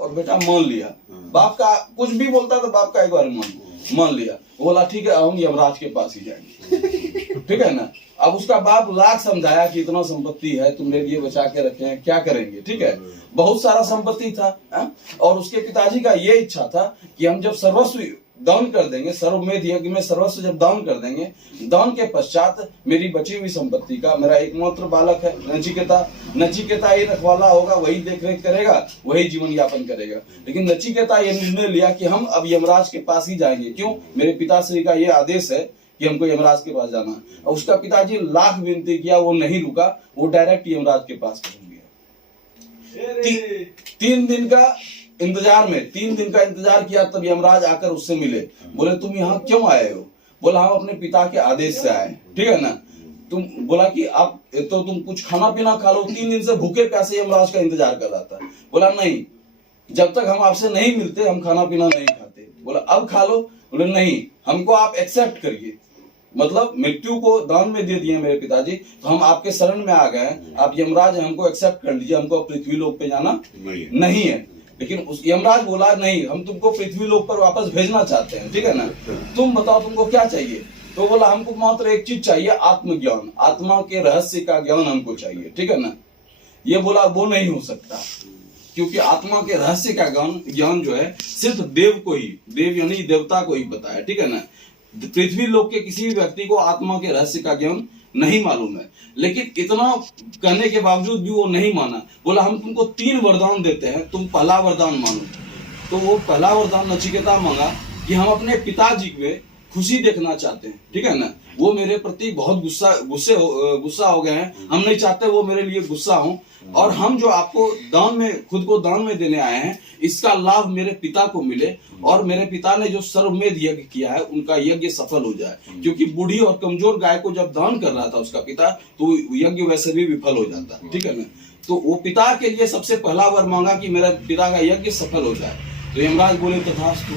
और बेटा मान लिया। बाप का कुछ भी बोलता तो बाप का एक बार मान लिया। बोला ठीक है हम यमराज के पास ही जाएंगे। ठीक है ना। अब उसका बाप लाख समझाया कि इतना संपत्ति है तुम मेरे लिए बचा के रखे हैं, क्या करेंगे। ठीक है, बहुत सारा संपत्ति था और उसके पिताजी का ये इच्छा था कि हम जब सर्वस्व दान कर देंगे, सर्वमेध यज्ञ में सर्वस्व जब दान कर देंगे, दान के पश्चात मेरी बची हुई संपत्ति का मेरा एकमात्र बालक है नचिकेता ही रखवाला होगा, वही देख रेख करेगा, वही जीवन यापन करेगा। लेकिन नचिकेता ये निर्णय लिया कि हम अब यमराज के पास ही जाएंगे। क्यों? मेरे पिताश्री का ये आदेश है कि हमको यमराज के पास जाना है। और उसका पिताजी लाख विनती किया, वो नहीं रुका, वो डायरेक्ट यमराज के पास पहुंच गया। 3 दिन का इंतजार किया, तब यमराज आकर उससे मिले। बोले तुम यहाँ क्यों आए हो? बोला हम अपने पिता के आदेश से आए। ठीक है ना। तुम बोला कि आप तो तुम कुछ खाना पीना खा लो। 3 दिन से भूखे प्यासे यमराज का इंतजार कर रहा था। बोला नहीं, जब तक हम आपसे नहीं मिलते हम खाना पीना नहीं खाते। बोला अब खा लो। बोले नहीं, हमको आप एक्सेप्ट करिए, मतलब मृत्यु को दान में दे दिए मेरे पिताजी, तो हम आपके शरण में आ गए, आप यमराज हमको एक्सेप्ट कर लीजिए, हमको पृथ्वी लोक पे जाना नहीं है। लेकिन उस यमराज बोला नहीं, हम तुमको पृथ्वी लोक पर वापस भेजना चाहते हैं। ठीक है ना, तुम बताओ तुमको क्या चाहिए? तो बोला हमको मात्र एक चीज चाहिए, आत्मज्ञान, आत्मा के रहस्य का ज्ञान हमको चाहिए। ठीक है ना। ये बोला वो नहीं हो सकता, क्योंकि आत्मा के रहस्य का ज्ञान जो है सिर्फ देव को ही, देव यानी देवता को ही पता है। ठीक है ना। पृथ्वी लोक के किसी भी व्यक्ति को आत्मा के रहस्य का ज्ञान नहीं मालूम है। लेकिन इतना कहने के बावजूद भी वो नहीं माना। बोला हम तुमको 3 वरदान देते हैं, तुम पहला वरदान मानो। तो वो पहला वरदान नचिकेता मांगा कि हम अपने पिताजी में खुशी देखना चाहते हैं। ठीक है ना। वो मेरे प्रति बहुत गुस्सा हो गए हैं, हम नहीं चाहते वो मेरे लिए गुस्सा हो, और हम जो आपको खुद को दान में देने आए हैं, इसका लाभ मेरे पिता को मिले, और मेरे पिता ने जो सर्वमेध यज्ञ किया है उनका यज्ञ सफल हो जाए। क्योंकि बूढ़ी और कमजोर गाय को जब दान कर रहा था उसका पिता, तो यज्ञ वैसे भी विफल हो जाता। ठीक है ना। तो वो पिता के लिए सबसे पहला वर मांगा कि मेरे पिता का यज्ञ सफल हो जाए। तो यमराज बोले तथास्तु,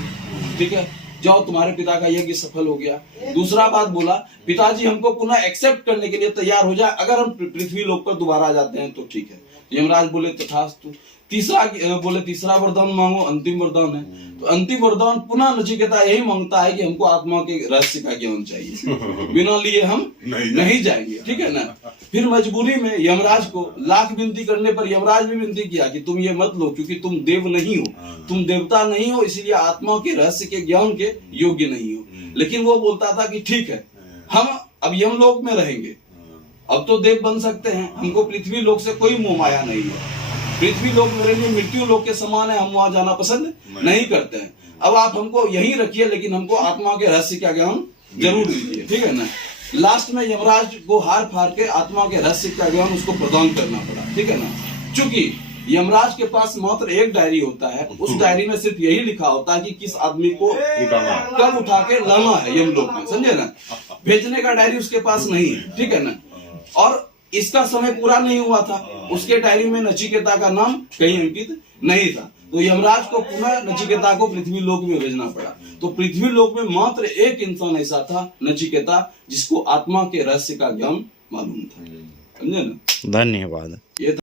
ठीक है, जाओ तुम्हारे पिता का यज्ञ सफल हो गया। दूसरा बात बोला, पिताजी हमको पुनः एक्सेप्ट करने के लिए तैयार हो जाए, अगर हम पृथ्वी लोक पर दोबारा आ जाते हैं तो ठीक है। यमराज बोले तथास्तु। तीसरा वरदान मांगो, अंतिम वरदान है। तो अंतिम वरदान पुनः नचिकेता यही मांगता है कि हमको आत्मा के रहस्य का ज्ञान चाहिए, बिना लिए हम नहीं जाएंगे। ठीक है ना। फिर मजबूरी में यमराज को लाख विनती करने पर यमराज भी विनती किया कि तुम ये मत लो, क्योंकि तुम देव नहीं हो, तुम देवता नहीं हो, इसीलिए आत्मा के रहस्य के ज्ञान के योग्य नहीं हो। लेकिन वो बोलता था कि ठीक है, हम अब यमलोक में रहेंगे, अब तो देव बन सकते हैं, हमको पृथ्वी लोक से कोई मोह माया नहीं है। पृथ्वी लोक मेरे लिए मृत्यु लोक के समान है, हम वहां जाना पसंद नहीं करते हैं। अब आप हमको यहीं रखिए, लेकिन हमको आत्मा के रहस्य का ज्ञान जरूर दीजिए। ठीक है ना। लास्ट में यमराज को हार फार के आत्मा के रहस्य का ज्ञान उसको प्रदान करना पड़ा। ठीक है ना। चूंकि यमराज के पास मात्र एक डायरी होता है, उस डायरी में सिर्फ यही लिखा होता है कि किस आदमी को कब उठा के लाना है यमलोक में, समझे ना। भेजने का डायरी उसके पास नहीं है। ठीक है ना। और इसका समय पूरा नहीं हुआ था, उसके डायरी में नचिकेता का नाम कहीं अंकित नहीं था। तो यमराज को पुनः नचिकेता को पृथ्वी लोक में भेजना पड़ा। तो पृथ्वी लोक में मात्र एक इंसान ऐसा था, नचिकेता, जिसको आत्मा के रहस्य का ज्ञान मालूम था। समझे ना। धन्यवाद।